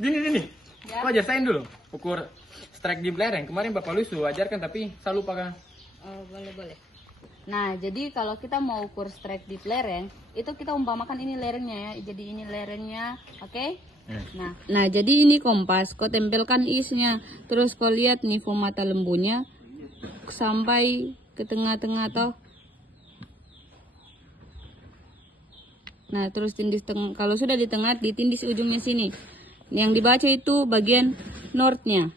Gini. Ya. Kau ajarin dulu ukur strike di lereng. Kemarin Bapak Luisu ajarkan tapi saya lupa kan. Oh, boleh. Nah, jadi kalau kita mau ukur strike di lereng, itu kita umpamakan ini lerengnya ya. Jadi ini lerengnya, oke? Nah, jadi ini kompas. Kau tempelkan isnya. Terus kau lihat nivou mata lembunya sampai ke tengah-tengah toh. Nah, terus tindis tengah. Kalau sudah di tengah, ditindis ujungnya sini. Yang dibaca itu bagian northnya.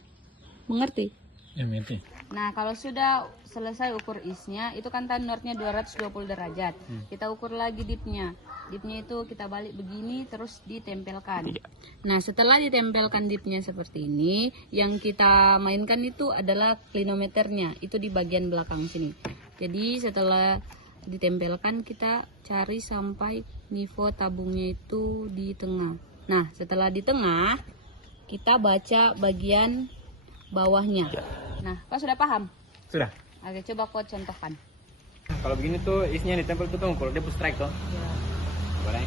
Mengerti? Ya, mengerti. Nah, kalau sudah selesai ukur isnya, itu kan northnya 220 derajat. Kita ukur lagi dipnya. Dipnya itu kita balik begini, terus ditempelkan. Nah, setelah ditempelkan dipnya seperti ini, yang kita mainkan itu adalah klinometernya. Itu di bagian belakang sini. Jadi setelah ditempelkan, kita cari sampai nivou tabungnya itu di tengah. Nah, setelah di tengah, kita baca bagian bawahnya. Nah, kau sudah paham? Sudah. Oke, coba kau contohkan. Kalau begini tuh isinya ditempel tuh kalau dia push strike tuh. Ya. Barang.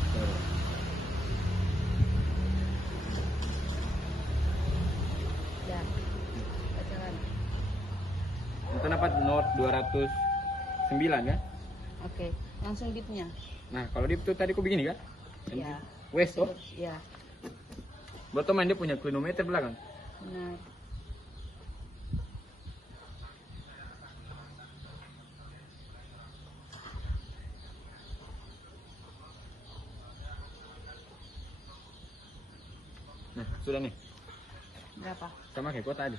Ya. Bacakan. Itu dapat North 209 kan? Oke, langsung dipnya. Nah, kalau dip tuh tadi kok begini kan? Ya. West tuh. Ya. Betul main dia punya klinometer belakang. Benar. Nah, sudah nih. Berapa? Sama kayak kau tadi.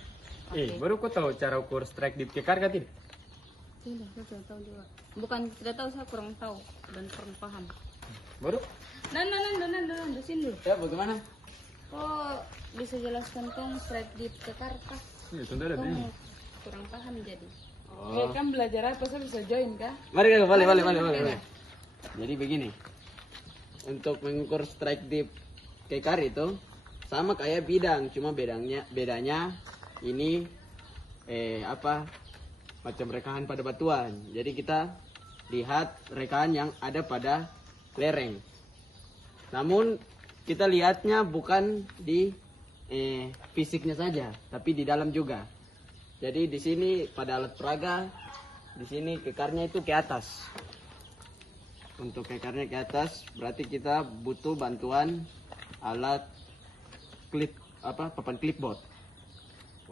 Oke. Baru kau tahu cara ukur strike dip ke karga tidak? Tidak, saya tidak tahu juga. Bukan tidak tahu, saya kurang tahu dan kurang paham. Baru? Nah, di sini dulu. Ya, bagaimana? Kok bisa jelaskan tong strike dip ke karkas? Ya, tentu ada Kong ini. kurang paham jadi. Oh. Kan belajar apa, saya bisa join kah? Mari Kak, boleh. Jadi begini. Untuk mengukur strike dip kekar itu sama kayak bidang, cuma bedanya ini macam rekahan pada batuan. Jadi kita lihat rekahan yang ada pada lereng. Namun kita lihatnya bukan di fisiknya saja, tapi di dalam juga. Jadi di sini pada alat peraga, di sini kekarnya itu ke atas. Untuk kekarnya ke atas, berarti kita butuh bantuan alat papan clipboard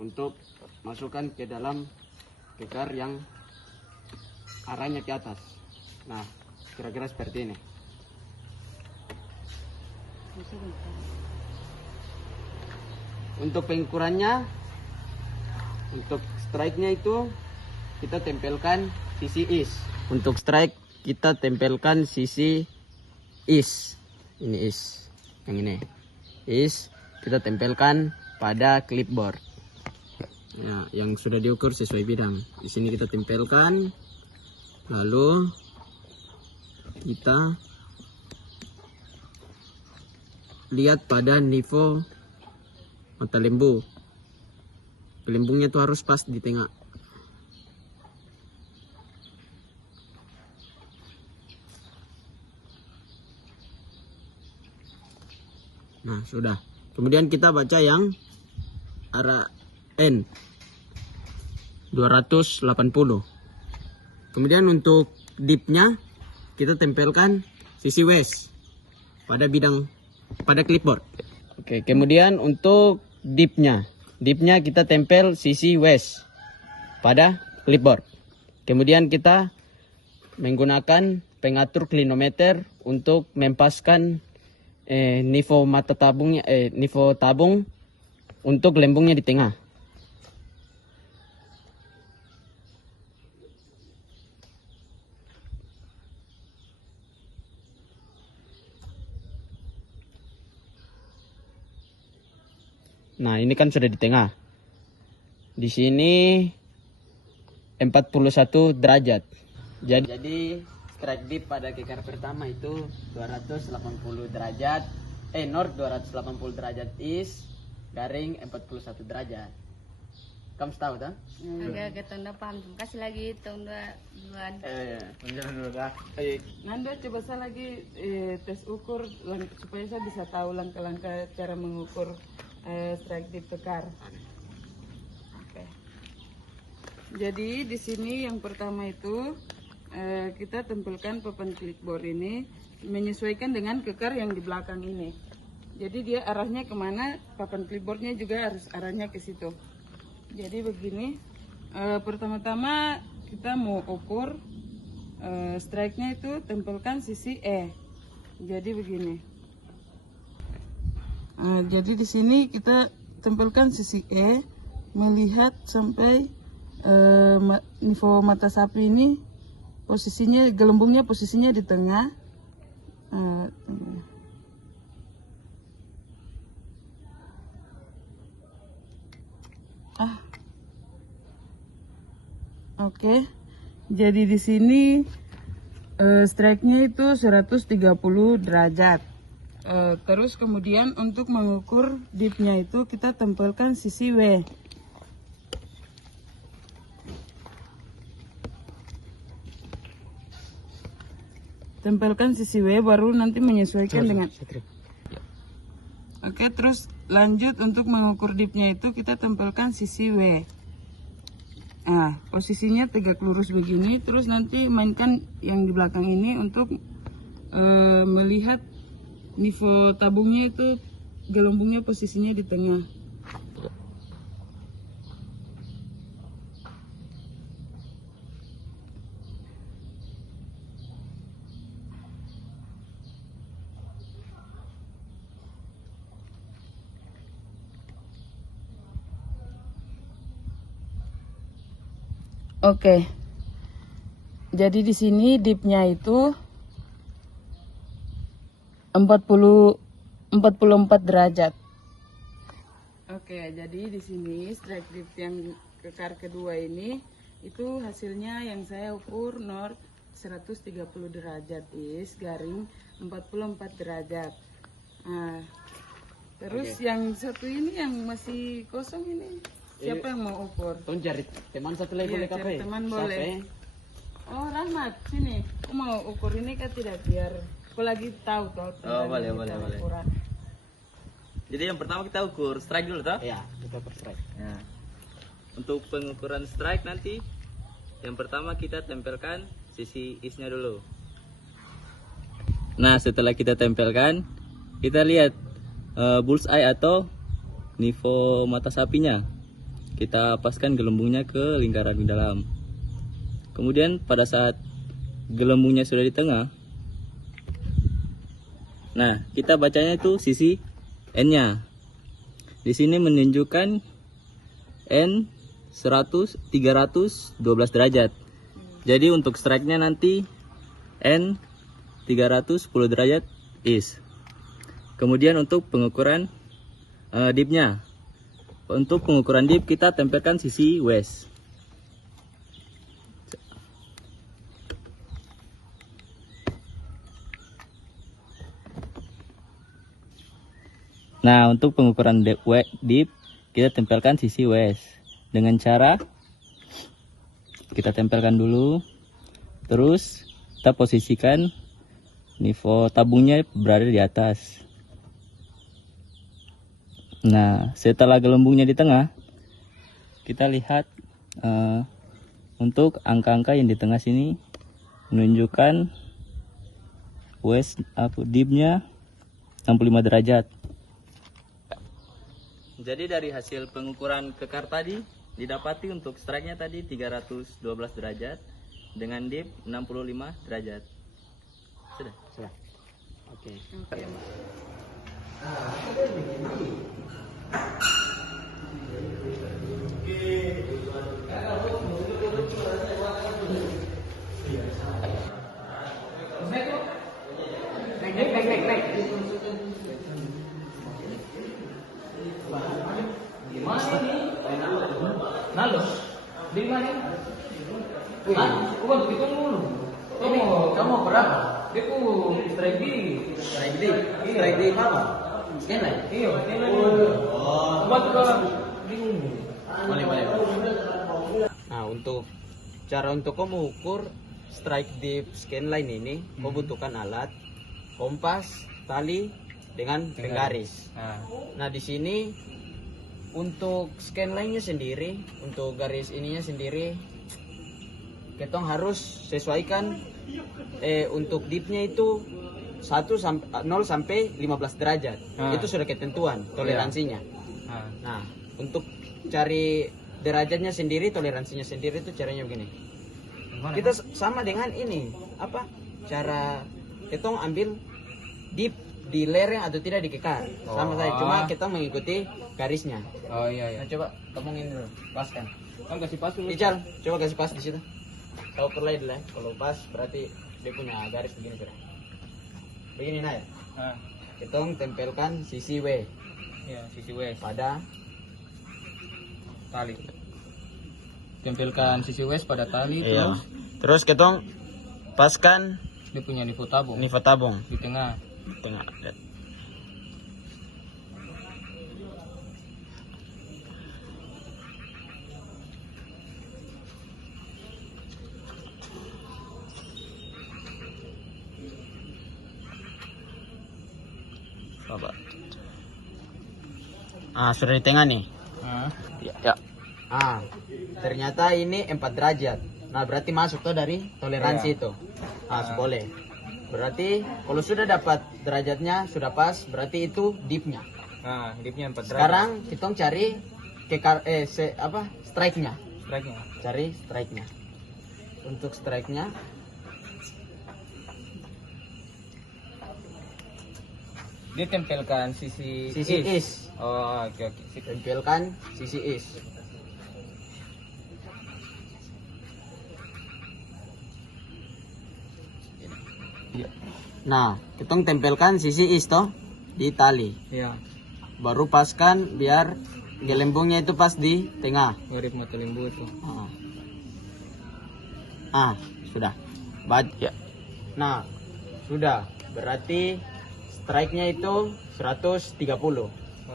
untuk masukkan ke dalam kekar yang arahnya ke atas. Nah, kira-kira seperti ini. Untuk pengukurannya, untuk strike-nya itu kita tempelkan sisi is. Untuk strike kita tempelkan sisi is. Ini is. Yang ini. Is kita tempelkan pada clipboard. Ya, yang sudah diukur sesuai bidang. Di sini kita tempelkan. Lalu kita lihat pada nivou mata lembu. Lembungnya itu harus pas di tengah. Nah, sudah. Kemudian kita baca yang arah N 280. Kemudian untuk dipnya kita tempelkan sisi west pada bidang pada clipboard. Oke, kemudian untuk dipnya kita tempel sisi west pada clipboard. Kemudian kita menggunakan pengatur klinometer untuk mempaskan nivou mata tabungnya, nivou tabung untuk lembungnya di tengah. Nah, ini kan sudah di tengah. Di sini 41 derajat. Jadi strike dip pada kekar pertama itu 280 derajat. North 280 derajat east, garing 41 derajat. Kamu tahu tak? Agak tahun depan. Kasih lagi tahun duluan. Menjalan dulu dah. Baik. Nanda coba saya lagi tes ukur supaya saya bisa tahu langkah-langkah cara mengukur strike dip tekar. Oke. Jadi di sini yang pertama itu kita tempelkan papan clipboard ini menyesuaikan dengan kekar yang di belakang ini. Jadi dia arahnya kemana, papan clipboardnya juga harus arahnya ke situ. Jadi begini, pertama-tama kita mau ukur strike-nya itu tempelkan sisi E. Jadi begini. Jadi di sini kita tempelkan sisi E, melihat sampai nivo mata sapi ini posisinya, gelembungnya posisinya di tengah. Oke. Jadi di sini strike-nya itu 130 derajat. Terus kemudian untuk mengukur dip-nya itu kita tempelkan sisi W. Tempelkan sisi W baru nanti menyesuaikan dengan. Oke, terus lanjut untuk mengukur dipnya itu kita tempelkan sisi W. Nah, posisinya tegak lurus begini, terus nanti mainkan yang di belakang ini untuk melihat nivo tabungnya itu gelembungnya posisinya di tengah. Oke. Jadi di sini dipnya itu 44 derajat. Oke, jadi di sini strike dip yang kekar kedua ini itu hasilnya yang saya ukur north 130 derajat is garing 44 derajat. Nah, terus yang satu ini yang masih kosong ini siapa yang mau ukur? Tuh cari teman satu lagi boleh cari kafe? teman boleh. Oh Rahmat, sini. Aku mau ukur ini kan tidak biar aku lagi tahu toh. Boleh. Jadi yang pertama kita ukur strike dulu toh? Iya, kita per strike. Nah, untuk pengukuran strike nanti yang pertama kita tempelkan sisi isnya dulu. Nah, setelah kita tempelkan, kita lihat bullseye atau nivo mata sapinya. Kita paskan gelembungnya ke lingkaran di dalam. Kemudian pada saat gelembungnya sudah di tengah, nah kita bacanya itu sisi N-nya. Di sini menunjukkan N 312 derajat. Jadi untuk strike-nya nanti N 310 derajat is. Kemudian untuk pengukuran dip-nya. Untuk pengukuran dip kita tempelkan sisi west. Nah, untuk pengukuran dip kita tempelkan sisi west dengan cara kita tempelkan dulu, terus kita posisikan nivo tabungnya berada di atas. Nah, setelah gelembungnya di tengah, kita lihat untuk angka-angka yang di tengah sini menunjukkan west dipnya 65 derajat. Jadi dari hasil pengukuran kekar tadi didapati untuk strike-nya tadi 312 derajat dengan dip 65 derajat. Sudah. Oke. Naik. Di mana ini? Nalo. Di mana? Bukan begitu dulu. Kamu berapa? Dia strike di mana? Sini. Iya, sini. Buat ke bingung. Boleh, boleh. Nah, untuk kamu ukur strike dip scanline ini, kau butuhkan alat, kompas, tali, dengan penggaris. Nah, di sini untuk scanline-nya sendiri, untuk garis ininya sendiri, ketong harus sesuaikan untuk dipnya itu 0 sampai 15 derajat. Itu sudah ketentuan toleransinya. Nah, untuk cari derajatnya sendiri, toleransinya sendiri itu caranya begini. Kita sama dengan ini, apa? Cara ketong ambil dip di lereng atau tidak di kekar. Sama saja, cuma kita mengikuti garisnya. Oh iya. Nah, coba kamu ini dulu, paskan. Kamu kasih pas dulu. Ical, coba kasih pas di situ. Kau ukur lagi dulu ya. Kalau pas berarti dia punya garis begini sudah. Begini nah ya. Kita tempelkan sisi W. Ya, sisi W Pada tali. Tempelkan sisi W pada tali iya. Terus kita paskan dia punya nivo tabung di tengah. Coba. Sudah di tengah nih. Ya. Ternyata ini 4 derajat. Nah, berarti masuk tuh dari toleransi itu. Boleh. Berarti kalau sudah dapat derajatnya sudah pas, berarti itu dipnya. Dipnya 4 derajat. Sekarang kita cari strike-nya. Cari strike-nya. Untuk strike-nya dia tempelkan sisi is. Oh, oke. Tempelkan sisi is. Nah, kita tempelkan sisi is toh di tali. Iya. Baru paskan biar gelembungnya itu pas di tengah. Mirip mata limbu tuh. Sudah. Ya. Nah, sudah. Berarti strike-nya itu 130.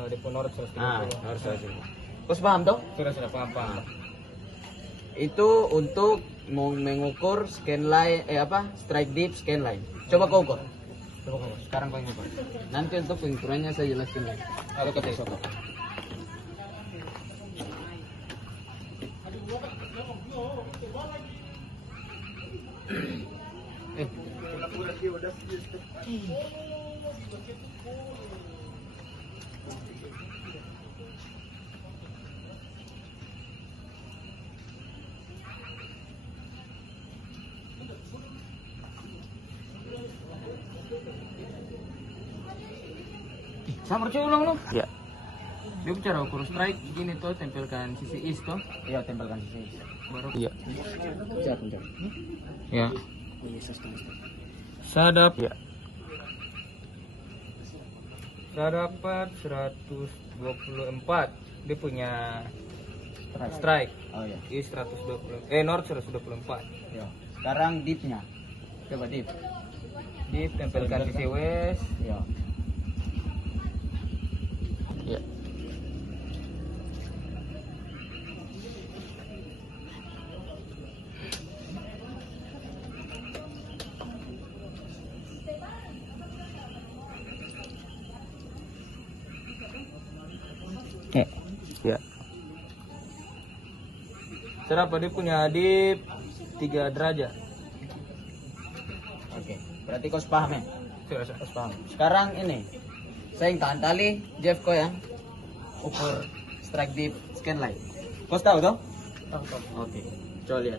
Di ponor 130. Harus 130. Kau paham toh? Sudah paham. Itu untuk mau mengukur scanline strike dip scanline. Coba kau ukur. Sekarang kau ukur. Nanti untuk pengukurannya saya jelaskan. Ada kata siapa? Sama ulang lu. Ya. Dia bicara ukur strike gini tuh, tempelkan sisi is tuh. Iya, tempelkan sisi. Baru. Iya. Ya. Sadap. Ya. Saya dapat 124. Dia punya strike. Oh iya. Is 120. North 124. Ya. Sekarang dipnya. Coba dip. Dip tempelkan sisi west. Ya. Ya. Ya. Serapa dia punya dip 3 derajat. Oke. Berarti kau paham ya? Sudah. Kau paham. Sekarang ini saya yang tahan tali, Jeff kau yang ukur strike dip scanline. Kau tahu toh? Tahu. Oke. Coba lihat.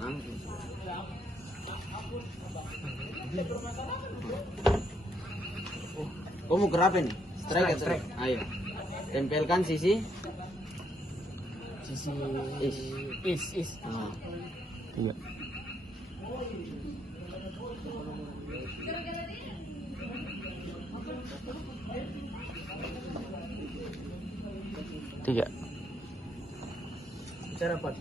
Langsung. Kau mau berapa nih? Strike. Ayo. Tempelkan sisi is. Iya. Tiga. Cara apa?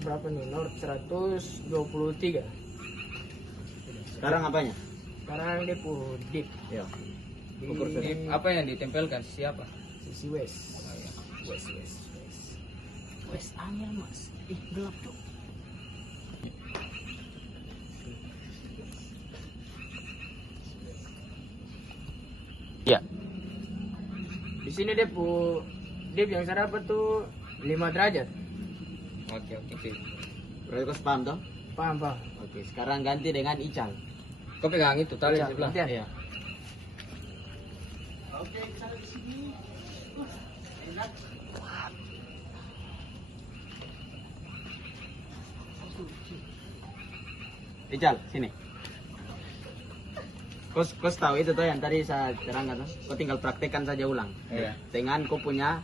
Berapa nih? North 123. Sekarang apanya? Sekarang dia dip. Ya. Ukur sudut. Apa yang ditempelkan? Sisi apa? Sisi west. Oh, iya. West angin mas. Gelap tuh. Ya. Di sini dia yang saya dapat tuh 5 derajat. Oke. Berarti kau paham toh? Paham. Oke, sekarang ganti dengan ical. Kau pegang itu tali sebelah. Iya. Ical, sini. Kau tahu itu tuh yang tadi saya terangkan tuh. Kau tinggal praktekkan saja ulang. Iya. Dengan kau punya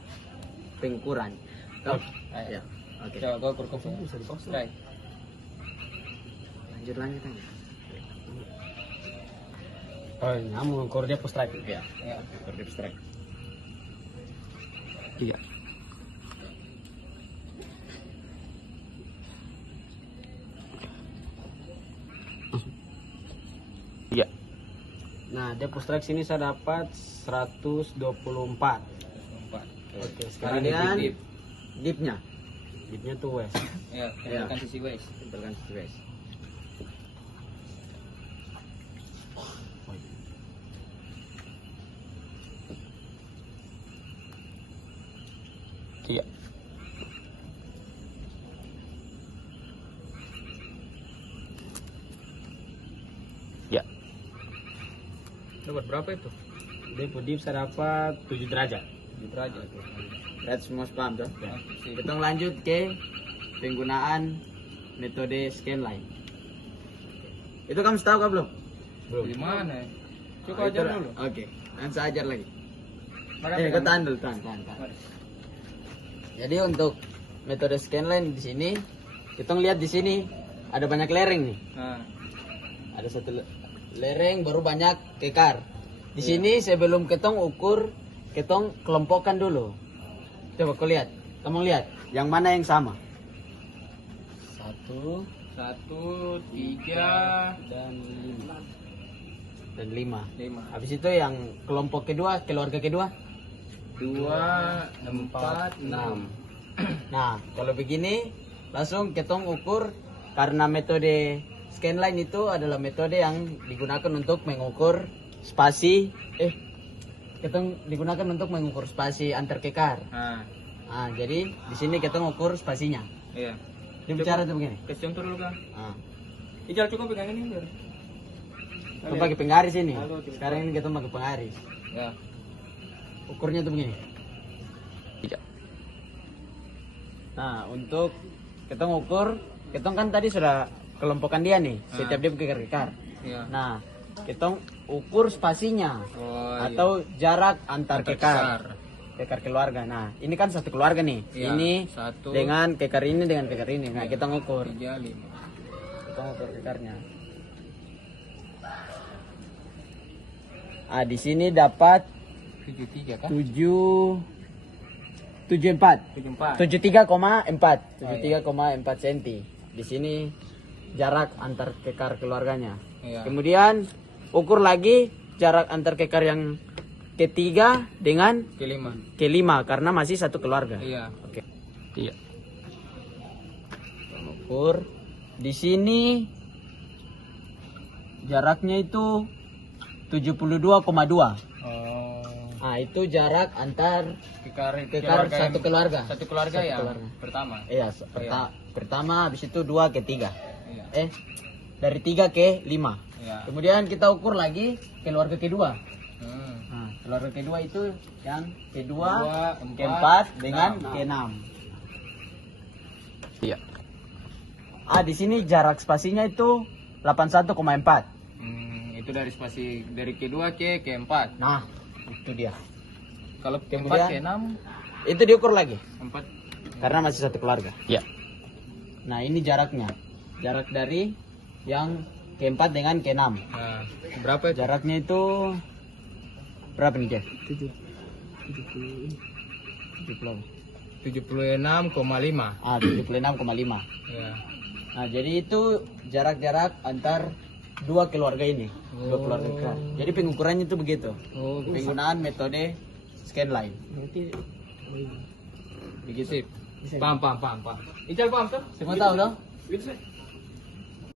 pengukuran. Tuh. Ayo. Ya. Oke. Coba kau ukur kau. Try. Lanjut aja. Oh, kamu ukur dia post strike. Ya. Ya. Ukur dia strike. Iya. Iya. Nah, dia post strike sini saya dapat 124. Oke, sekarang Kemudian dipnya. Dipnya tuh west. Ya, tempelkan sisi west. Tempelkan sisi west. Iya. Ya. Dapat berapa itu? Dia dip saya dapat 7 derajat. 7 derajat. Lihat semua paham tuh. Ya. Kita lanjut ke penggunaan metode scanline. Itu kamu tahu kan belum? Di mana? Oh, Coba ajar itu- dulu. Oke, nanti saya ajar lagi. Maka Kau pegang. tahan dulu, tahan. Jadi untuk metode scanline di sini, kita lihat di sini ada banyak lereng nih. Nah, Ada satu lereng baru banyak kekar. Di sini sebelum ketong ukur, ketong kelompokkan dulu. Coba kau lihat, kamu lihat yang mana yang sama? 1 1, 3, dan 5. 5, Habis itu yang kelompok kedua, keluarga kedua 2, 4, 6. Nah, kalau begini langsung ketong ukur karena metode scanline itu adalah metode yang digunakan untuk mengukur spasi ketong digunakan untuk mengukur spasi antar kekar. Nah, Nah, jadi di sini ketong ukur spasinya. iya. Dia bicara tuh begini. Kasih contoh dulu kan. Nah, Ijal cukup pegang ini biar. kita pakai penggaris ini. Halo, coba. Sekarang ini ketong pakai penggaris. Ya. Ukurnya tuh begini. Iya. Nah, untuk ketong ukur, ketong kan tadi sudah kelompokan dia nih, setiap dia kekar-kekar. Iya. Nah, ketong ukur spasinya Oh, atau jarak antar Antar kekar. Kekar keluarga. Nah, ini kan satu keluarga nih. Iya, Ini 1, dengan kekar ini dengan kekar ini. Nah, Iya. kita ngukur. 3, 5. Kita ngukur kekarnya. Ah, di sini dapat 73 kan? 74. 74. 73,4 73,4 cm. Di sini jarak antar kekar keluarganya. Iya. Kemudian ukur lagi jarak antar kekar yang ketiga dengan Kelima. kelima karena masih satu keluarga. Iya. Oke. Iya. Ukur di sini jaraknya itu 72,2. Oh. Nah, itu jarak antar Kekar satu keluarga. Satu keluarga Satu ya. keluarga. Pertama. Iya, pertama habis itu 2 ke 3. Iya. Dari 3 ke 5. Iya. Kemudian kita ukur lagi keluarga kedua. Hmm. Nah, keluarga kedua itu yang kedua, Dua, keempat dengan enam. keenam. Iya. Ah, di sini jarak spasinya itu 81,4. Itu dari spasi dari kedua ke keempat. Nah, itu dia. Kalau Kemudian- keempat ke 6, Itu diukur lagi 4. karena masih satu keluarga. Iya. Nah, ini jaraknya. Jarak dari yang keempat dengan keenam. Nah, berapa itu? Jaraknya itu berapa nih, Jeff? 76,5. Ah, 76,5. Ya. Nah, jadi itu jarak-jarak antar dua keluarga ini, dua keluarga kran. Jadi pengukurannya itu begitu. Penggunaan metode scanline. Begitu. Paham. Ical paham tuh? Semua tahu dong?